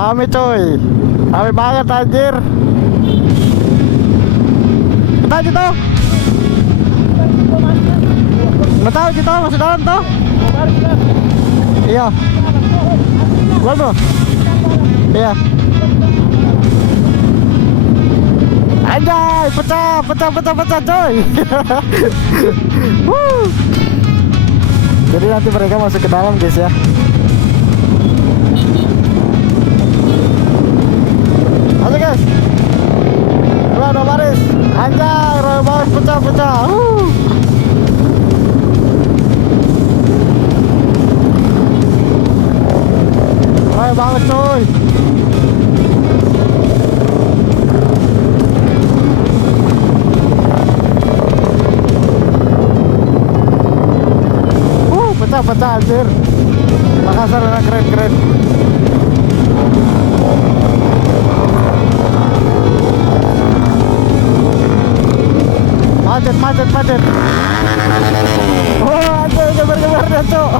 Rame coy. Rame banget anjir. Tahu gitu. Nggak tahu gitu masih dalam tuh. Iya. Gua bro. Iya. Anjay, pecah coy. Jadi nanti mereka masuk ke dalam guys ya. Ayo guys. Udah baris. Anjay, royal baris pecah. Royal banget coy. Pecah anjir. Makassar enak keren. Macet. Oh anjir, geber-geber dah cok.